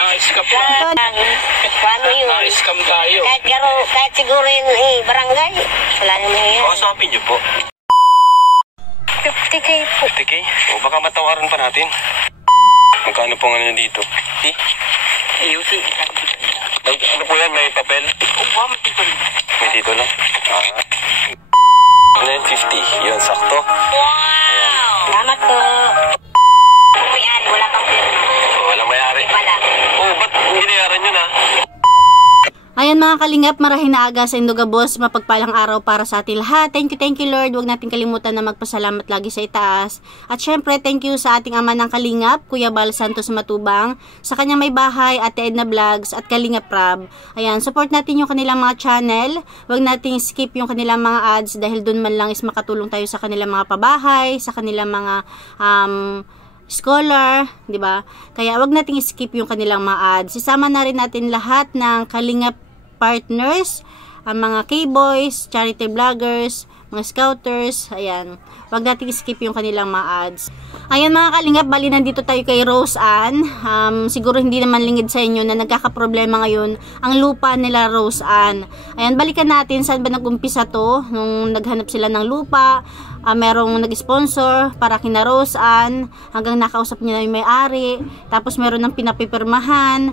Na-scam pa. Paano yun? Na-scam tayo. Kahit siguro yung barangay. Wala naman yun. Kausapin niyo po. 50K po. 50K? O baka matawaran pa natin. Magkano po nga dito? Ano po yan? May papel? May titulo? 950. Yun, sakto. Salamat po. Yan, wala pang firma. Walang mayari. Wala. Ba't ginayaran yun Ayan mga kalingap, marahing na aga sa Indogabos, mapagpalang araw para sa ating lahat. Thank you Lord. Huwag natin kalimutan na magpasalamat lagi sa itaas. At syempre, thank you sa ating ama ng kalingap, Kuya Bal Santos Matubang, sa kanyang may bahay, Ate Edna Vlogs, at Kalingap Rab. Ayan, support natin yung kanilang mga channel. Huwag natin skip yung kanilang mga ads dahil dun man lang is makatulong tayo sa kanilang mga pabahay, sa kanilang mga scholar, 'di ba? Kaya wag nating skip yung kanilang mga ads. Isama na rin natin lahat ng Kalingap partners, ang mga K-boys, charity vloggers, mga scouters, ayan. Wag nating skip yung kanilang mga ads. Ayan mga kalingap, bali nandito tayo kay Rose Ann. Siguro hindi naman lingid sa inyo na nagkakaproblema ngayon ang lupa nila Rose Ann. Ayan, balikan natin saan ba nag-umpisa to nung naghanap sila ng lupa. Merong nag-sponsor para kina Rose Ann hanggang nakausap niya na yung may-ari. Tapos meron ng pinapipirmahan.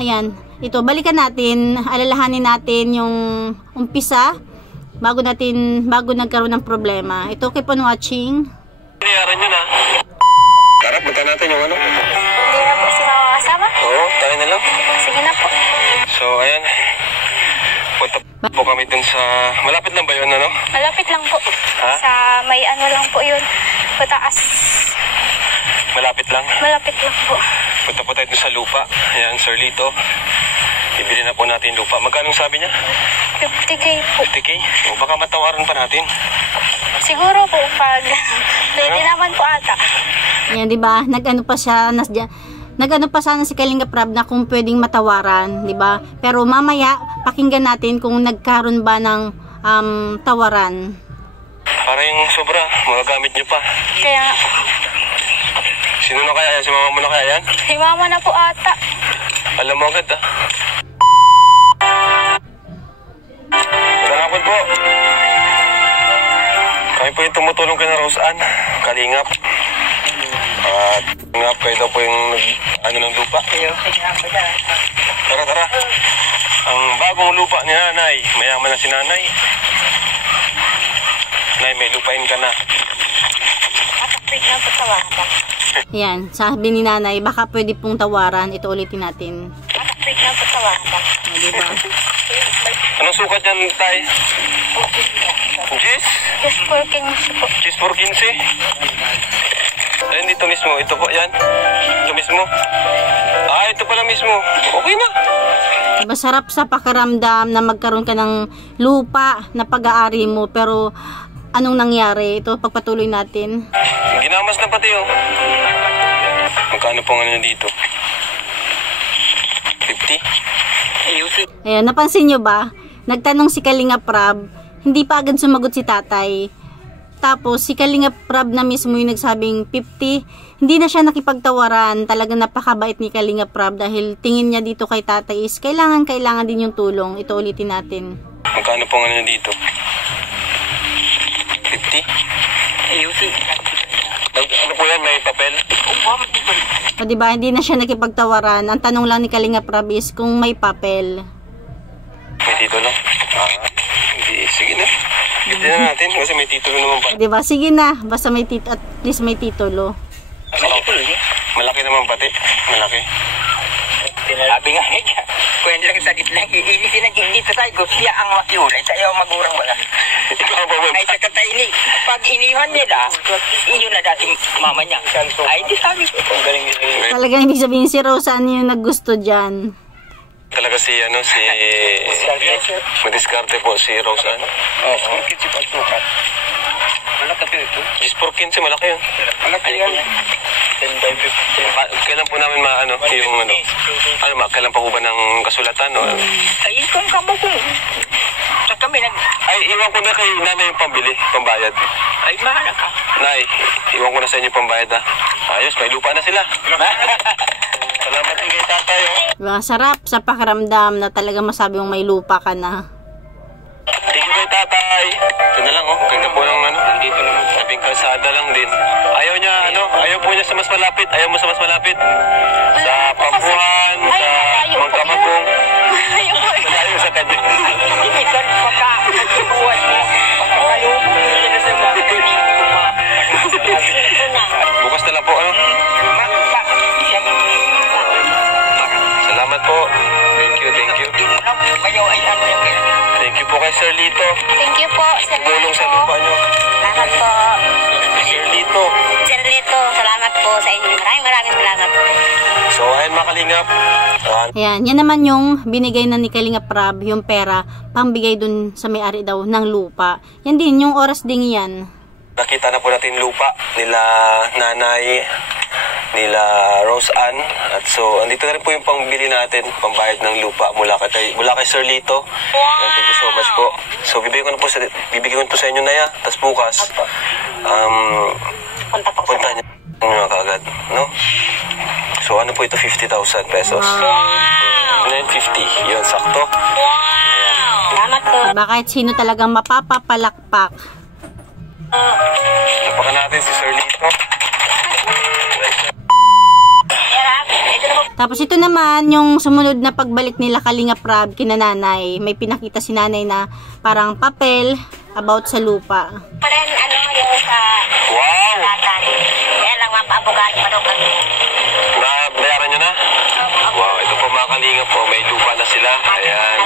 Ayan, ito balikan natin, alalahanin natin yung umpisa bago nagkaroon ng problema. Ito, keep on watching. Ginayaran nyo na. Tara, punta natin yung ano. Hindi na po sila makakasama? Oo, tayo na lang. Sige na po. So, ayan. Punta po kami dun sa... Malapit lang ba yun, ano? Malapit lang po. Ha? Sa may ano lang po yun. Pataas. Malapit lang. Malapit lang po. Punta po tayo dun sa lupa. Ayan, Sir Lito. Ibili na po natin lupa. Magkano sabi niya? 50K po. 50K? O baka matawaran pa natin. Siguro po pag pwede naman po ata. Ayan, di ba? Nag-ano pa sana si Kalingap Rab na kung pwedeng matawaran, di ba? Pero mamaya pakinggan natin kung nagkaroon ba ng tawaran. Para yung sobra, magagamit niyo pa. Kaya Sino na kaya yan? Si mama mo na kaya yan? si mama na po ata. Alam mo agad Salamat po. Kami po yung tumutulong kay na Rose Ann, Kalingap. At Kalingap kayo daw po yung ng lupa. Tara. Ang bagong lupa ni nanay. Mayaman na si nanay. Nay, may lupain ka na. Kapit na po sa wata. Ayan, sabi ni nanay, baka pwede pong tawaran. Ito ulitin natin. Kapit na po sa wata. O, diba? Anong sukat yan, tay? Gis? Just working po. Gis for 15? Ayun, dito mismo. Ito po, yan. Ito mismo. Ito pala mismo. Okay na. Diba, sarap sa pakiramdam na magkaroon ka ng lupa na pag-aari mo, pero anong nangyari? Ito, pagpatuloy natin. Ginamas na pati, oh. Magkano po nga dito? 50? Ayan, napansin nyo ba? Nagtanong si Kalingap Rab, hindi pa agad sumagot si tatay. Tapos, si Kalingap Rab na mismo yung nagsabing 50, hindi na siya nakipagtawaran. Talagang napakabait ni Kalingap Rab dahil tingin niya dito kay tatay is kailangan din yung tulong. Ito ulitin natin. Magkano po nga dito? 50? Ano po yan? May papel? O diba, hindi na siya nakipagtawaran. Ang tanong lang ni Kalingap Rab is kung may papel. May titulo? Hindi. Sige na. Hindi na natin kasi may titulo naman pa. Diba, sige na. Basta may at least may titulo. Malaki naman pati. Malaki. Sabi nga niya, kwento lang sa gitna, dito tayo, siya ang makiulay, tayo ang magurang wala. Ikaw ba? Ay, sa katay pag iniwan nila, iyon na dating mama niya. Ay, di sabi ko. Talagang ibig sabihin si Roseann yung naggusto dyan. Talaga si madiskarte po si Roseann. Oo. Malaki ito. Gis for 15, malaki yun. Malaki yan. 10 by 50. Kailan po namin kailan pa po ba ng kasulatan? No? Ay, kung kamo ko. Sa kami Ay, iwan ko na kay nanay yung pambayad. Ay, mahal ka. Nay, iwan ko na sa inyo pambayad ha. Ayos, may lupa na sila. Salamat din kayo. tatay. Diba? Sarap sa pakiramdam na talaga masabi mong may lupa ka na. Thank you kay tatay. Ito na lang, oh. Ganda po ng ano. Dito naman. Sabing kalsada lang din. Ayaw niya, ayaw po niya sa mas malapit. Ayaw mo sa mas malapit. Sa Pabuhan, sa Magkamagong. Ayaw sa kanya. Bukas na lang po, ano? Salamat po. Thank you. Thank you po kay Sir Lito. Thank you po, Sir Tumulong sa lupa niyo. Salamat po. Sir Lito. Sir Lito, salamat po sa inyo. Maraming salamat. So, ayun mga kalingap. Ayan, yan naman yung binigay na ni Kalingap Rab, yung pera, pambigay dun sa may-ari daw ng lupa. Yan din, yung oras ding yan. Nakita na po natin lupa nila nanay, nila Rose Ann. At so, andito na rin po yung pangbili natin, pambayad ng lupa mula kay Sir Lito. Thank you so much po. So, bibigyan ko po sa inyo na ya. Tapos bukas, punta niyo kagad, no? So, ano po ito? 50,000 pesos. 950. Yun, sakto. Salamat po. Diba, kahit sino talagang mapapapalakpak. Napakan natin si Sir Lito. Tapos ito naman, yung sumunod na pagbalik nila Kalingap Rab kina nanay. May pinakita si nanay na parang papel about sa lupa. Parang yung sa latan. Kaya lang mapaabogado pa daw kami. Nabayaran nyo na? Wow, ito po mga kalingap po. May lupa na sila. Ayan.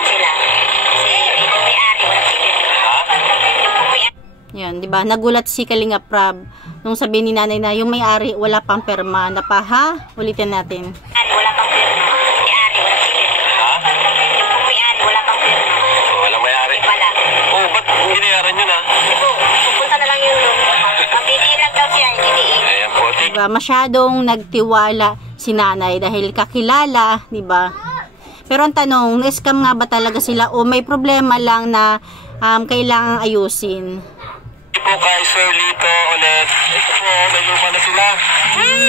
Yan, 'di ba? Nagulat si Kalingap Rab nung sabi ni nanay na yung may-ari wala pang perma. Napaha, ulitin natin. Wala pang perma. May-ari wala pang perma. Yung may-ari wala pang perma. Walang may-ari? Wala. Oh, ba't binayaran nyo na? Pupunta na lang yung room. Mabidiin lang daw siya, hindi. Ayan po. Diba? Masyadong nagtiwala si nanay dahil kakilala, 'di ba? Pero ang tanong, na-scam nga ba talaga sila o may problema lang na kailangang ayusin? Po kay Sir Lito ulit. Ito po, may lupa na sila. May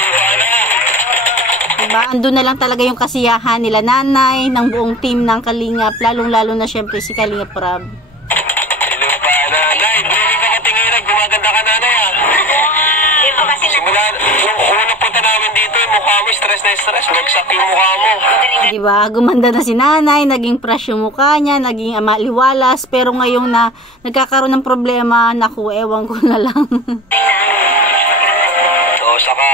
lupa na. Diba? Andun na lang talaga yung kasiyahan nila nanay, ng buong team ng Kalingap, lalong-lalo na syempre si Kalingap Rab. May lupa na. Nay, hindi ka katingin. Gumaganda ka nanay ha. Simula, yung unang punta namin dito, yung mukha mo, stress na stress. Bagsak yung mukha mo. Diba? Gumanda na si nanay, naging fresh yung mukha niya, naging maliwalas, pero ngayong na nagkakaroon ng problema, naku, ewan ko na lang. So, saka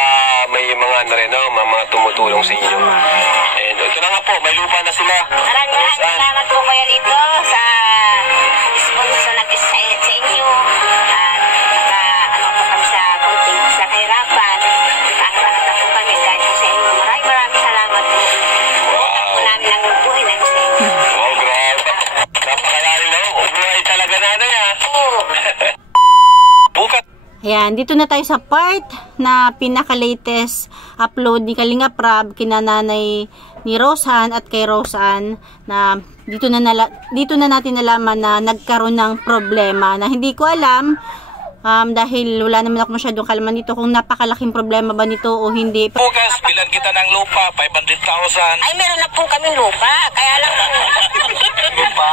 may mga ano rin, mga tumutulong sa inyo. And ito na nga po, may lupa na sila. Maraming salamat po kayo dito sa sponsor natin sa inyo. At ano po kami sa kunting sa kahirapan. Nakaangat na po kami dahil sa inyo. Maraming salamat po. Utang po namin ang buhay namin sa inyo. Oh, grabe. Napakalalim na. Buhay talaga nanay ha. Oo. Bukat. Ayan, dito na tayo sa part na pinaka-latest upload ni Kalingap Rab kina nanay ni Roseann at kay Roseann na dito na natin nalaman na nagkaroon ng problema na hindi ko alam dahil wala naman ako masyadong kalaman dito kung napakalaking problema ba nito o hindi. Bukas, bilan kita ng lupa, 500,000. Ay, meron na po kaming lupa. Kaya lang Lupa.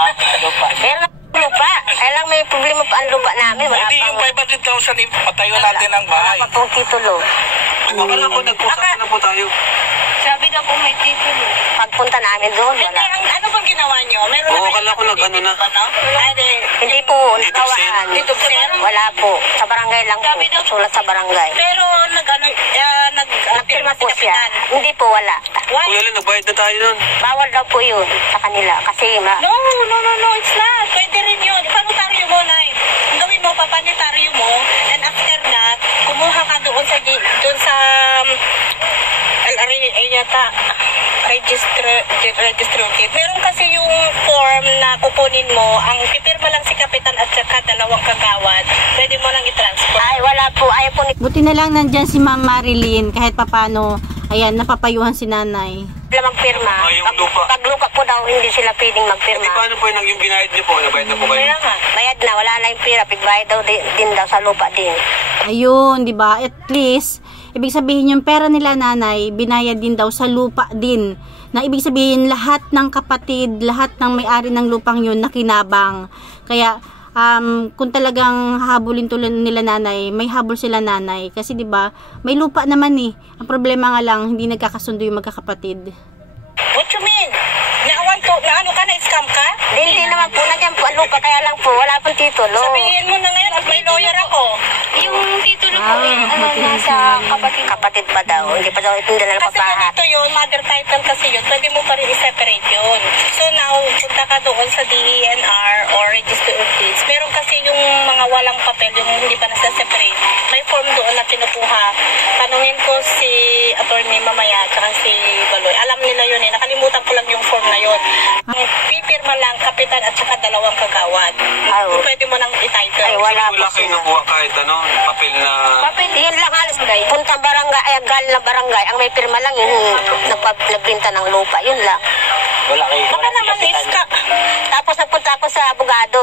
meron na po lupa. Kaya lang may problema pa ang lupa namin. Wala Hindi yung 500,000, ipatayo natin ang bahay. pa pong titulo. Akala ko nag-usapan na po tayo. Sabi daw po may titulo. Pagpunta namin doon, wala. Ano bang ginawa nyo? Meron Oo, akala ko nag-ano na. Hindi po, nagawaan. Wala po. Sa barangay lang po. Sulat sa barangay. Pero Nagpirma po siya. Hindi po, wala. Kuya Len, nagbayad na tayo nun. Bawal daw po yun sa kanila. Kasi No, it's not. Pwede rin yun. Ipanotaryo mo, Nay. Ang gawin mo, papanitaryo mo, and after that, kumuha ka doon sa LRA yata, registrative. Meron kasi yung form na kukunin mo, ang pipirma lang si Kapitan at saka dalawang kagawad. Pwede mo lang i-transfer. ay, wala po. Ayaw po ni Buti na lang nandyan si Ma'am Marilyn kahit papano, ayan, napapayuhan si nanay. sila magpirma. Yung lupa. Pag lupa po daw, hindi sila pwedeng magpirma. Paano po yung binayad niyo po? Nabayad na po kayo? Kaya nga. Bayad na, wala na yung pira. Pigbayad daw din daw sa lupa din. Ayun, 'di ba? At least Ibig sabihin yung pera nila nanay, binayad din daw sa lupa din. Na ibig sabihin lahat ng kapatid, lahat ng may-ari ng lupang yun nakinabang. Kaya kung talagang habulin tulad nila nanay, may habol sila nanay. Kasi 'di ba, may lupa naman eh. Ang problema nga lang, hindi nagkakasundo yung magkakapatid. What you mean? Naawan to, na ano ka, na-scam ka? Hindi naman po, nandiyan po ang lupa, kaya lang po, wala pong titulo. Sabihin mo na ngayon, at may lawyer ako. Yung titulo po, nasa kapatid pa daw. Hindi pa daw, hindi na Kasi napapahat. ganito yun, mother title kasi yun, pwede mo pa rin i-separate yun. So now, punta ka doon sa DENR or Register of Deeds. Meron kasi yung mga walang papel, yung hindi pa nasa-separate. May form doon na kinukuha. Tanungin ko si attorney mamaya, tsaka si Baloy. Alam nila yun eh, nakalimutan ko lang yung form na yun. Pipirma lang, kapitan at saka dalawang kagawad. Pwede mo nang i-title. Ay, wala Wala po kayo sila. nakuha kahit ano, papel na... Papel, yun lang halos. Punta barangay, ay gal na barangay. Ang may pirma lang yung nagbinta ng lupa. Yun lang. Wala kayo. Baka naman iska. Tapos nagpunta ako sa abogado.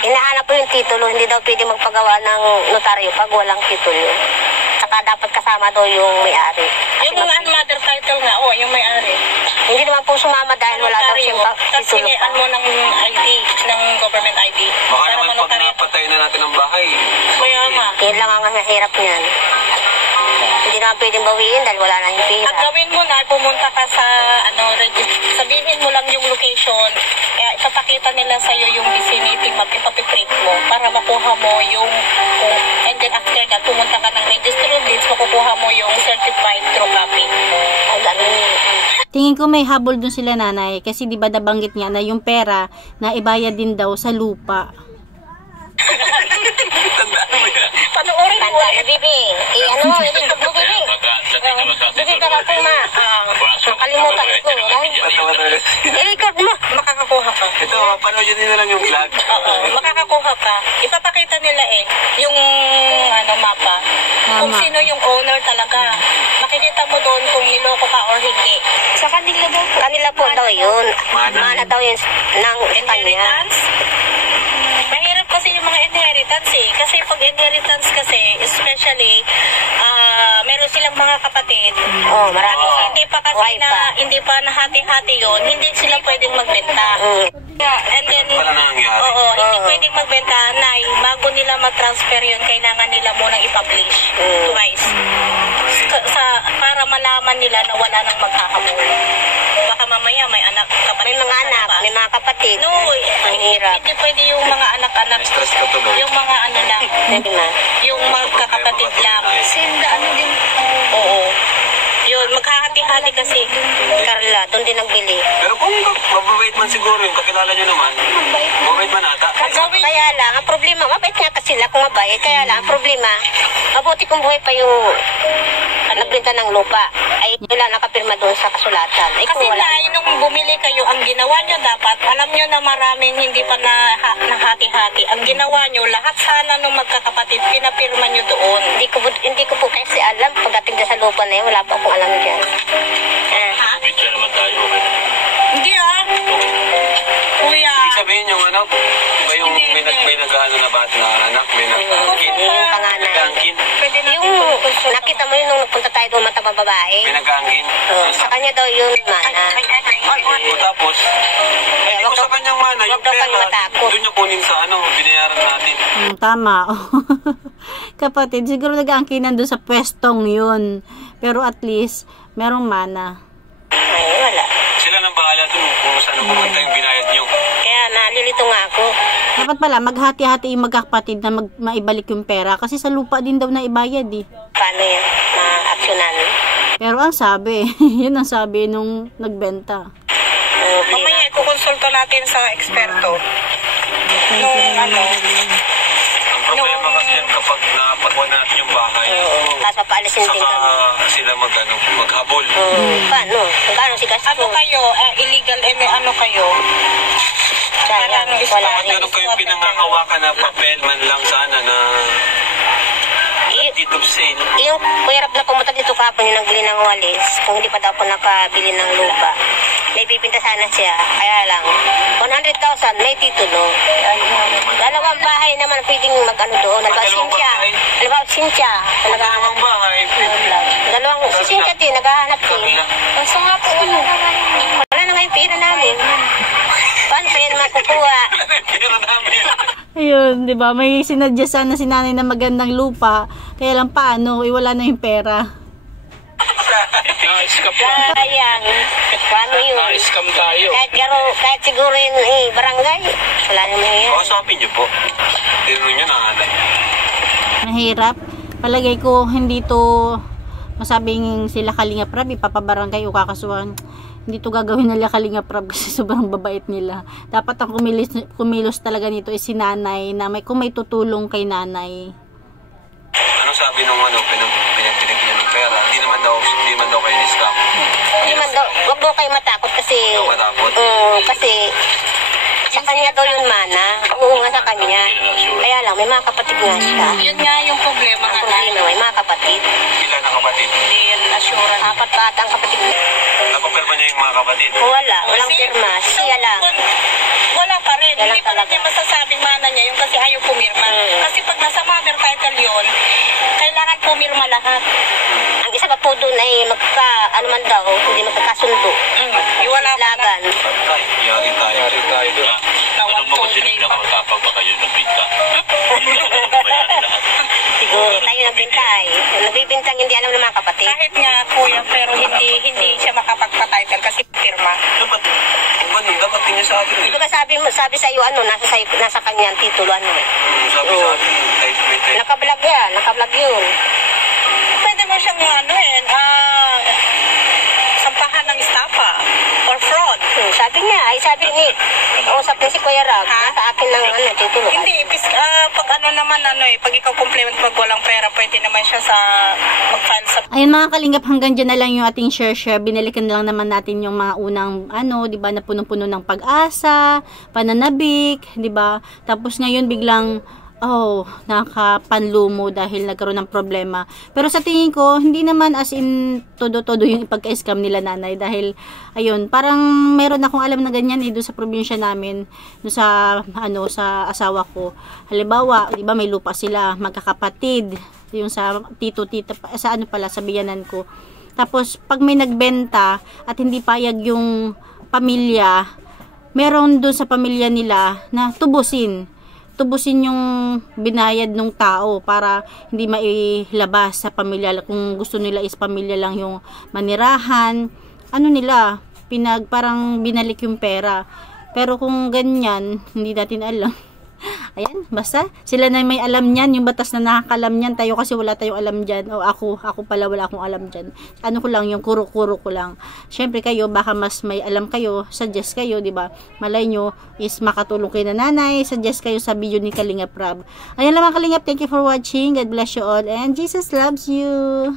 Hinahanap ko yung titulo. Hindi daw pwede magpagawa ng notaryo pag walang titulo. Saka dapat kasama daw yung may-ari. Yung mga mother title nga, yung may-ari. Hindi naman po sumama dahil wala daw siyang Tapos titulo sinian pa. mo ng ID, ng government ID. Baka Para naman pag manotaryo. napatay na natin ang bahay. Kaya nga. Yun lang ang mahirap niyan. Hindi naman pwedeng bawiin dahil wala na yung Ang pera. gawin mo na, pumunta ka sa, sabihin mo lang yung location, kaya ipapakita nila sa'yo yung vicinity map, ipapiprint mo, para makuha mo yung, and then after that, pumunta ka ng Register of Deeds, makukuha mo yung certified true copy. Ang ganun. Tingin ko may habol dun sila nanay kasi 'di ba nabanggit niya na yung pera na ibayad din daw sa lupa. Tandaan mo yan. Panoorin mo Tanda, ulit. bibi. Ano, ilikot mo, bibi. Bibi ka na po, ma. Makalimutan ko. Patawa talaga. Ilikot mo. Makakakuha ka. Ito, panood nyo na lang yung vlog. Oo, makakakuha ka. Ipapakita nila yung mapa. Kung Tama. sino yung owner talaga. Makikita mo doon kung niloko ka or hindi. Sa kanila daw po. Kanila po daw yun. Mana. Mana daw yun ng kanya. Inheritance? Mahirap kasi yung mga inheritance eh. Kasi pag inheritance kasi, especially, meron silang mga kapatid. Oh, marami. Hindi pa kasi Buhay pa. hindi pa nahati-hati yun, hindi sila pwedeng magbenta. And then, Wala na nangyari. oo, hindi pwedeng magbenta na bago nila ma-transfer yun, kailangan nila munang i-publish twice. Para malaman nila na wala nang maghahabol. Baka mamaya may anak, kapatid. May mga anak, may mga kapatid. No, Ang hirap. hindi pwede yung mga anak-anak. Stress ka tuloy. Yung mga lang. Pwede na. Yung magkakapatid lang. Ano din. Oo. Yun, maghahati-hati kasi. Carla, doon din nagbili. Pero kung mababait man siguro yung kakilala nyo naman, mababait man ata. Kaya lang, ang problema, mabait nga ta sila kung mabait. Kaya lang, ang problema, mabuti kung buhay pa yung nagbenta ng lupa. Ay, wala nakapirma doon sa kasulatan. Ay, Kasi kung wala. na, nung bumili kayo, ang ginawa nyo dapat, alam nyo na maraming hindi pa nahati-hati. Ang ginawa nyo, lahat sana nung magkakapatid, pinapirma nyo doon. Hindi ko po kasi alam. Pagdating dyan sa lupa na yun, wala pa akong alam dyan. Ha? Bitya naman tayo. Hindi Kuya. Ibig sabihin yung ano, iba yung may nag-ano na bat na anak, may nag-angkin. Yung panganay. Nag-angkin. Pwede na Yung nakita mo yun nung nagpunta tayo doon mataba babae. May nag-angkin. Sa kanya daw yun, mana. O tapos, hindi ko sa kanyang mana, yung wag daw kang pera, matakot. doon niya kunin sa ano, binayaran natin. Tama. Kapatid, siguro nag-aangkinan doon sa pwestong yun. Pero at least, merong mana. Ay, wala. Sila nang bahala doon kung saan pumunta yung binayad niyo. Kaya nalilito nga ako. Dapat pala, maghati-hati yung magkakapatid na maibalik yung pera. Kasi sa lupa din daw na ibayad eh. Paano yan? Na-actionan. Pero ang sabi, yun ang sabi nung nagbenta. Mamaya ikukonsulta natin sa eksperto. Nung Ang problema kasi yan kapag napagawa natin yung bahay, Tapos papaalisin din saka kami. sila maghabol. Paano? Magkano si gasto? ano kayo, illegal, ano kayo? Sayang, wala Bakit rin. meron kayong pinangahawakan na papel man lang sana na deed of sale? Yung kuya Rab na pumunta dito kapon yung nagbili ng walis, kung hindi pa daw ako nakabili ng lupa. may bibinta sana siya. Kaya lang, 100,000 may titulo. Dalawang bahay naman pwedeng mag-ano doon. Halimbawa, Cynthia. Dalawang bahay. Si Cynthia din, naghahanap din. Kaso nga po, Wala na nga yung pera namin. Paano pa yan makukuha? Pera namin. Ayun, di ba? May sinadya sana si nanay na magandang lupa. Kaya lang paano, wala na yung pera. Na-scam lang. Sayang. Paano yun? Na-scam tayo. Kahit siguro yung barangay. Wala naman yan. Kausapin niyo po. Tinanong niyo nanay. Mahirap. Palagay ko, hindi to masabing sila Kalingap Rab, ipapabarangay o kakasuhan. Hindi to gagawin nila Kalingap Rab kasi sobrang babait nila. Dapat ang kumilos talaga nito is si nanay na kung may tutulong kay nanay. Anong sabi nung pinagpinagpinagpinag ng pera? Hindi naman daw kayo ni-scam. Hindi man daw, wag daw kayo matakot kasi, Huwag matakot. kasi sa kanya daw yun mana, oo nga sa kanya. Kaya lang, may mga kapatid nga siya. yun nga yung problema Ang nga problema, may mga kapatid. Ilan ang kapatid? Hindi yan assurance. 4 pa ata ang kapatid. Napapirma niya yung mga kapatid. Walang pirma, siya lang. Wala pa rin. Wala Hindi pa rin talaga. niya masasabing mana niya yung kasi ayaw pumirma. Kasi pag nasa mother title yun, kailangan pumirma lahat. Ang isa pa po doon ay ano man daw, hindi magkakasundo. Wala pa na. Laban. Yari tayo doon. Tanong mo kung sino Nakapagtapag ba kayo ng pinta? Siguro tayo nagbinta ay. Nagbibintang hindi alam ng mga kapatid. Kahit nga kuya, pero hindi siya makapagpa-title kasi pirma. Dapat, dapat din niya sa atin. Di ba sabi sa iyo nasa kanya ang titulo ano. Sabi sa atin, type. Nakablog yun. Pwede mo siyang sampahan ng estafa or fraud. Sabi ni, usap niya si Kuya Rab, nasa akin ng titulo. Hindi, pag pag ikaw compliment pag walang pera, pwede naman siya sa mag-file sa... Ayun mga Kalingap, hanggang dyan na lang yung ating share. Binalikan na lang naman natin yung mga unang, di ba, na punong-puno ng pag-asa, pananabik, di ba? Tapos ngayon biglang, nakapanlumo dahil nagkaroon ng problema. Pero sa tingin ko, hindi naman as in todo-todo yung pagka-scam nila nanay dahil, ayun, parang meron akong alam na ganyan doon sa probinsya namin, doon sa, sa asawa ko. Halimbawa, di ba, may lupa sila, magkakapatid, yung sa tito-tita, sa sa biyanan ko. Tapos, pag may nagbenta at hindi payag yung pamilya, meron doon sa pamilya nila na tubusin yung binayad ng tao para hindi mailabas sa pamilya. Kung gusto nila is pamilya lang yung manirahan, parang binalik yung pera. Pero kung ganyan, hindi natin alam. Ayan, basta sila na may alam niyan, yung batas na nakakalam niyan, tayo kasi wala tayong alam diyan. O ako pala wala akong alam diyan. Ko lang yung kuro-kuro ko lang. Syempre kayo baka mas may alam kayo, suggest kayo, 'di ba? Malay nyo is makatulong kayo na nanay, suggest kayo sa video ni Kalingap Rab. Ayan lang mga Kalingap, thank you for watching. God bless you all and Jesus loves you.